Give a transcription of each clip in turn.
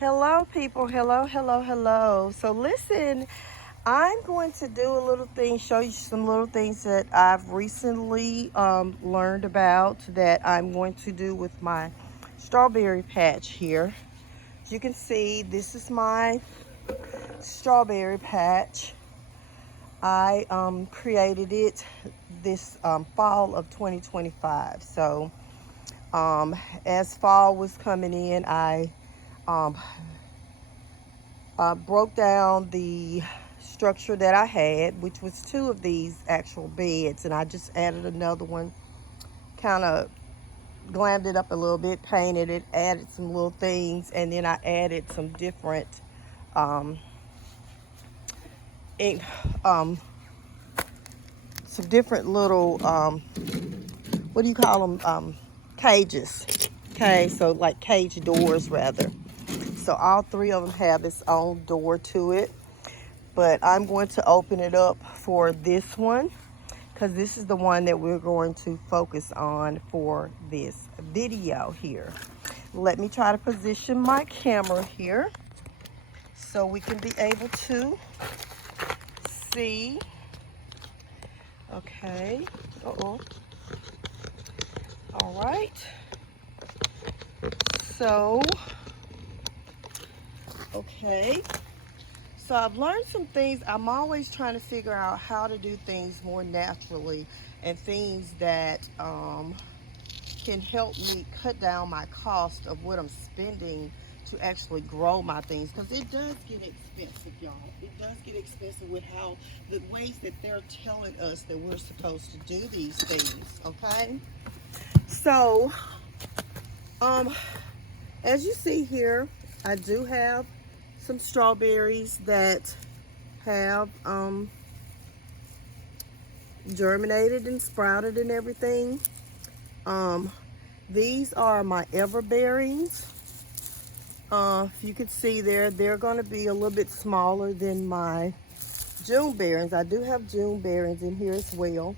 Hello, people. Hello, hello, hello. So, listen, I'm going to do a little thing, show you some little things that I've recently learned about that I'm going to do with my strawberry patch here. As you can see, this is my strawberry patch. I created it this fall of 2025. So, as fall was coming in, I um, broke down the structure that I had, which was two of these actual beds, and I just added another one, kind of glammed it up a little bit, painted it, added some little things, and then I added some different um, ink, um, some different little what do you call them, cages. Okay, so like cage doors rather. So all three of them have its own door to it, but I'm going to open it up for this one because this is the one that we're going to focus on for this video here. Let me try to position my camera here so we can be able to see. Okay. Uh-oh. All right. So, okay. So I've learned some things. I'm always trying to figure out how to do things more naturally and things that can help me cut down my cost of what I'm spending to actually grow my things, because it does get expensive, y'all. It does get expensive with how the ways that they're telling us that we're supposed to do these things. Okay, so as you see here, I do have some strawberries that have germinated and sprouted and everything. These are my everberries. If you could see there, they're going to be a little bit smaller than my June berries. I do have June berries in here as well.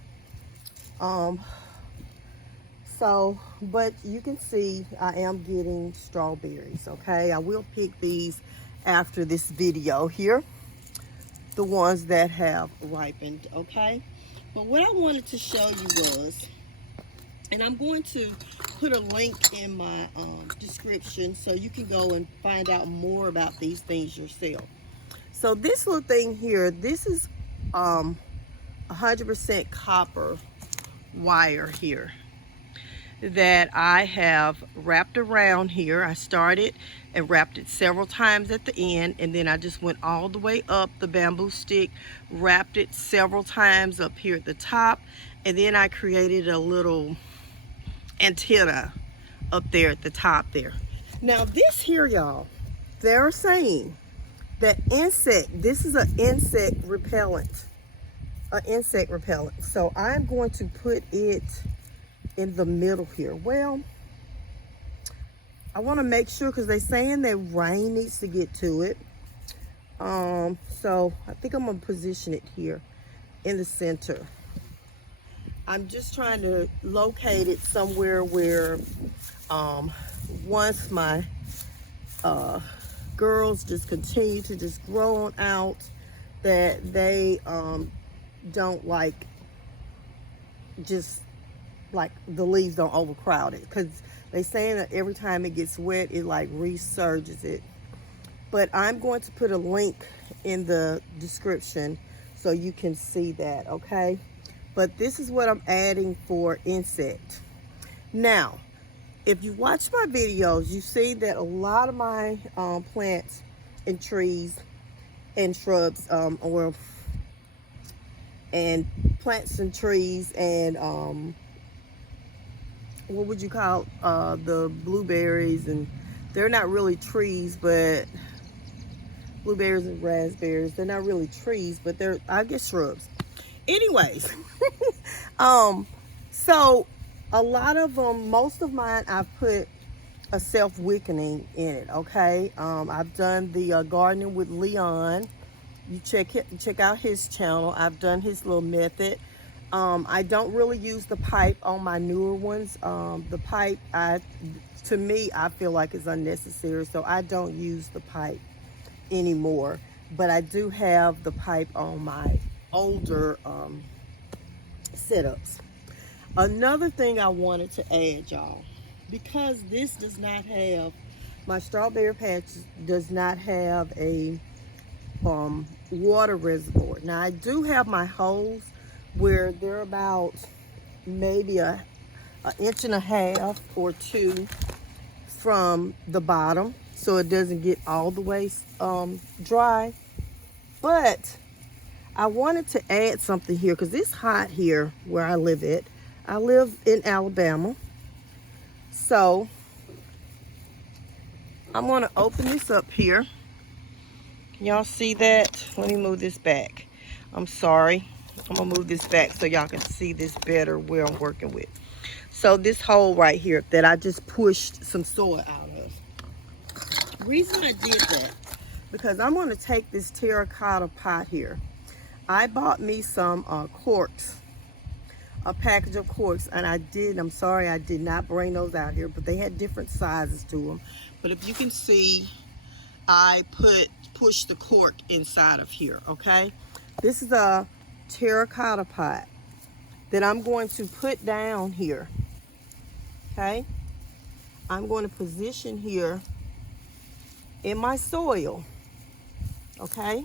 But you can see I am getting strawberries, okay? I will pick these after this video here, the ones that have ripened, okay? But what I wanted to show you was, and I'm going to put a link in my description so you can go and find out more about these things yourself. So this little thing here, this is 100% copper wire here that I have wrapped around here. I started and wrapped it several times at the end, and then I just went all the way up the bamboo stick, wrapped it several times up here at the top, and then I created a little antenna up there at the top there. Now this here, y'all, they're saying that this is an insect repellent. So I'm going to put it in the middle here. Well, I want to make sure, because they're saying that rain needs to get to it. So I think I'm going to position it here in the center. I'm just trying to locate it somewhere where once my girls just continue to just grow on out, that they don't like, just like the leaves don't overcrowd it, because they saying that every time it gets wet it like resurges it. But I'm going to put a link in the description so you can see that, okay? But this is what I'm adding for insect. Now, if you watch my videos, you see that a lot of my plants and trees and shrubs, and plants and trees and what would you call the blueberries, and they're not really trees, but blueberries and raspberries, they're not really trees, but they're, I guess, shrubs. Anyways, so a lot of them, most of mine, I've put a self-wickening in it, okay? I've done the gardening with Leon. You check out his channel. I've done his little method. I don't really use the pipe on my newer ones. The pipe, to me, I feel like is unnecessary, so I don't use the pipe anymore. But I do have the pipe on my older setups. Another thing I wanted to add, y'all, because this does not have, my strawberry patch does not have a water reservoir. Now I do have my holes where they're about maybe an inch and a half or two from the bottom, so it doesn't get all the way dry. But I wanted to add something here because it's hot here where I live at. I live in Alabama, so I'm going to open this up here. Can y'all see that? Let me move this back. I'm sorry. I'm going to move this back so y'all can see this better where I'm working with. So this hole right here that I just pushed some soil out of. The reason I did that, because I'm going to take this terracotta pot here. I bought me some corks, a package of corks, and I'm sorry I did not bring those out here, but they had different sizes to them. But if you can see, I pushed the cork inside of here, okay? This is a terracotta pot that I'm going to put down here, okay? I'm going to position here in my soil, okay?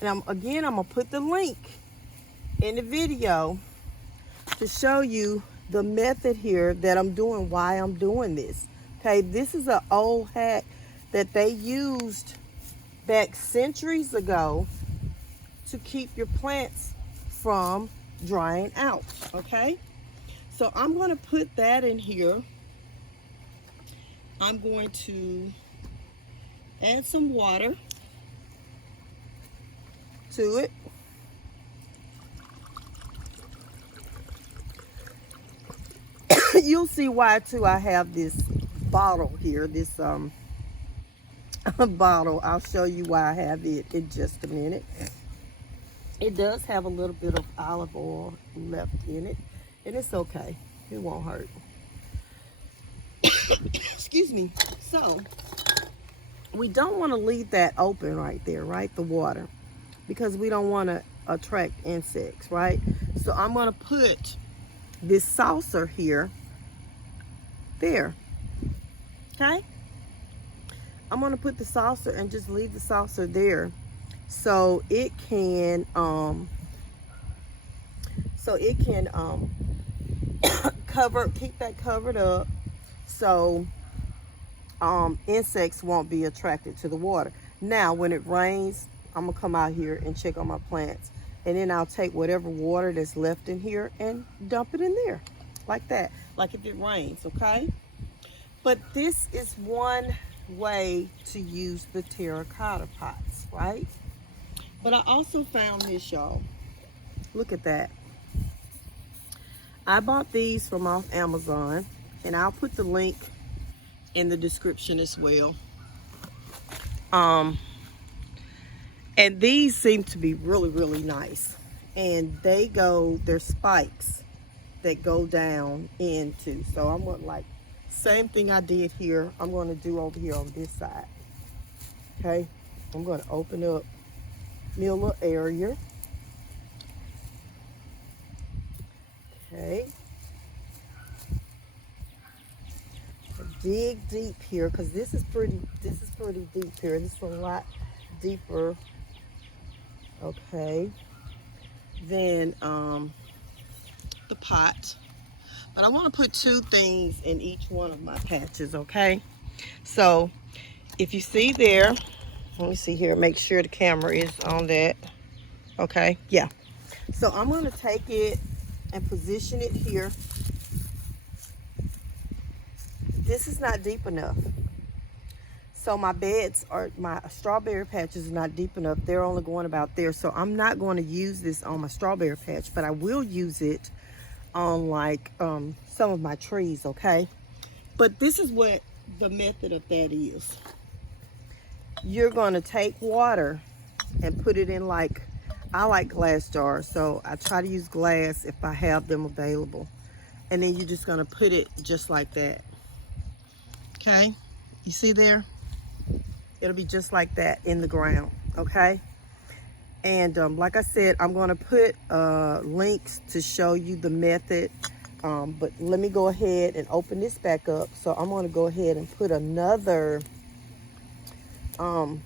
And I'm going to put the link in the video to show you the method here that I'm doing, why I'm doing this, okay? This is an old hack that they used back centuries ago to keep your plants from drying out, okay? So I'm going to put that in here. I'm going to add some water to it. You'll see why too I have this bottle here, this bottle. I'll show you why I have it in just a minute. It does have a little bit of olive oil left in it, and it's okay. It won't hurt. Excuse me. So, we don't want to leave that open right there, right? The water, because we don't want to attract insects, right? So I'm going to put this saucer here, there, okay? I'm going to put the saucer and just leave the saucer there so it can keep that covered up, so insects won't be attracted to the water. Now when it rains, I'm gonna come out here and check on my plants, and then I'll take whatever water that's left in here and dump it in there like that, like if it rains, okay? But this is one way to use the terracotta pots, right? But I also found this, y'all. Look at that. I bought these from off Amazon, and I'll put the link in the description as well. And these seem to be really, really nice. And they're spikes that go down into. So I'm going to, like, same thing I did here, I'm going to do over here on this side. Okay, I'm going to open up me a little area. Okay. Dig deep here, because this is pretty deep here. This is a lot deeper, okay, than the pot. But I want to put two things in each one of my patches, okay? So if you see there, let me see here, make sure the camera is on that. Okay, yeah. So I'm going to take it and position it here. This is not deep enough. So my strawberry patches are not deep enough. They're only going about there. So I'm not going to use this on my strawberry patch, but I will use it on like some of my trees, okay? But this is what the method of that is. You're going to take water and put it in like I like glass jars, so I try to use glass if I have them available. And then you're just gonna put it just like that. Okay, you see there? It'll be just like that in the ground, okay? And like I said, I'm gonna put links to show you the method. But let me go ahead and open this back up. So I'm gonna go ahead and put another one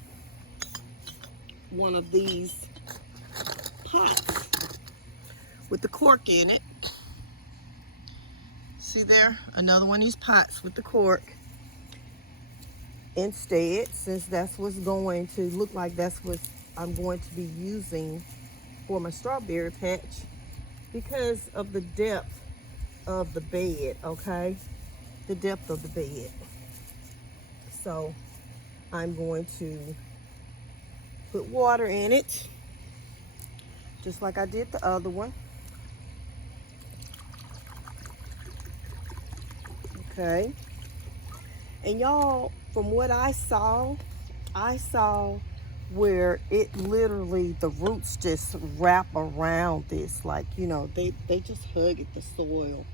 of these pots with the cork in it. See there? Another one of these pots with the cork. Instead, since that's what's going to look like, that's what I'm going to be using for my strawberry patch because of the depth of the bed, okay? The depth of the bed. So I'm going to put water in it, just like I did the other one. Okay. And y'all, from what I saw where it literally, the roots just wrap around this, like, you know, they just hug at the soil.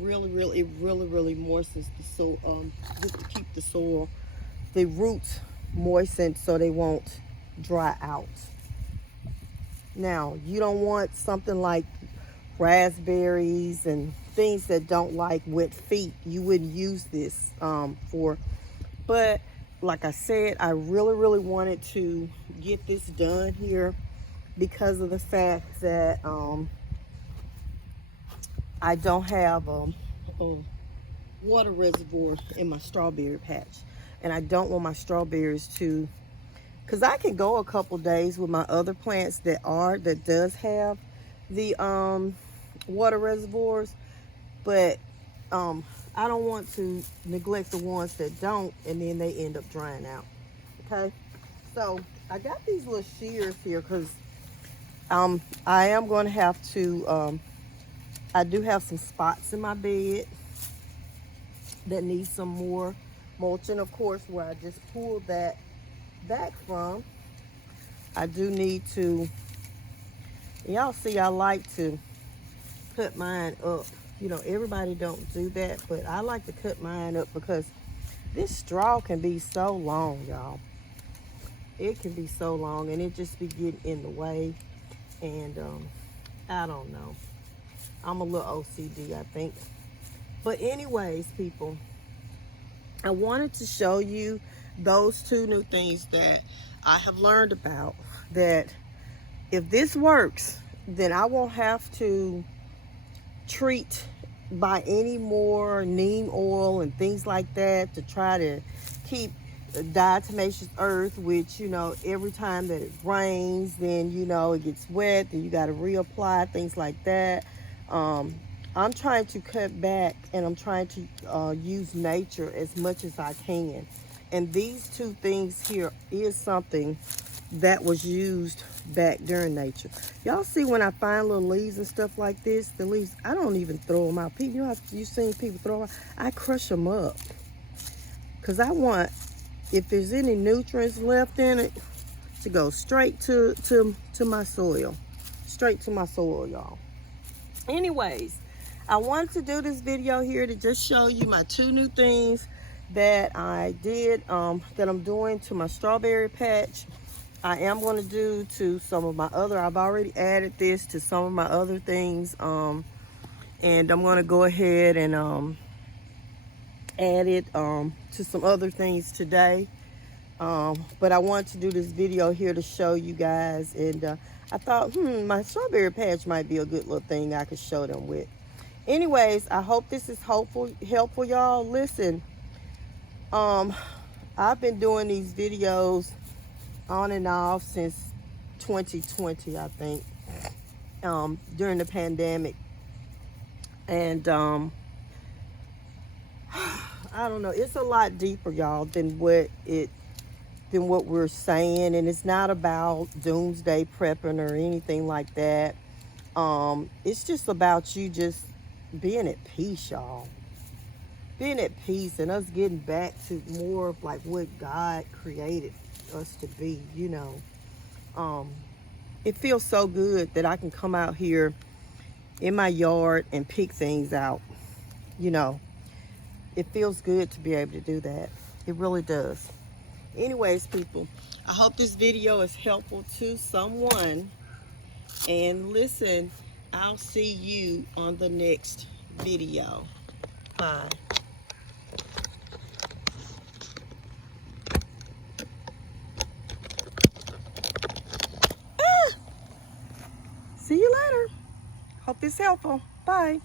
It really moistens the soil, just to keep the soil, the roots moistened so they won't dry out. Now, you don't want something like raspberries and things that don't like wet feet. You wouldn't use this for, but like I said, I really wanted to get this done here because of the fact that I don't have a water reservoir in my strawberry patch, and I don't want my strawberries to, because I can go a couple days with my other plants that does have the water reservoirs, but I don't want to neglect the ones that don't, and then they end up drying out. Okay, so I got these little shears here because I am going to have to I do have some spots in my bed that need some more mulching, of course, where I just pulled that back from. I do need to, y'all see, I like to cut mine up. You know, everybody don't do that, but I like to cut mine up because this straw can be so long, y'all. It can be so long, and it just be getting in the way. And I don't know. I'm a little OCD, I think. But anyways, people, I wanted to show you those two new things that I have learned about, that if this works, then I won't have to treat by any more neem oil and things like that to try to keep diatomaceous earth, which, you know, every time that it rains, then, you know, it gets wet, then you got to reapply, things like that. I'm trying to cut back, and I'm trying to use nature as much as I can. And these two things here is something that was used back during nature. Y'all see, when I find little leaves and stuff like this, the leaves, I don't even throw them out. People, you know, you've seen people throw them out. I crush them up because I want, if there's any nutrients left in it, to go straight to my soil. Straight to my soil, y'all. Anyways, I wanted to do this video here to just show you my two new things that I did, that I'm doing to my strawberry patch. I am going to do to some of my other, I've already added this to some of my other things, and I'm going to go ahead and add it to some other things today. But I want to do this video here to show you guys, and I thought, my strawberry patch might be a good little thing I could show them with. Anyways, I hope this is helpful, y'all. Listen, I've been doing these videos on and off since 2020, I think, during the pandemic. And I don't know, it's a lot deeper, y'all, than what we're saying. And it's not about doomsday prepping or anything like that. It's just about you just being at peace, y'all. Being at peace, and us getting back to more of like what God created us to be, you know. it feels so good that I can come out here in my yard and pick things out. You know, it feels good to be able to do that. It really does. Anyways, people, I hope this video is helpful to someone. And listen, I'll see you on the next video. Bye. See you later. Hope it's helpful. Bye.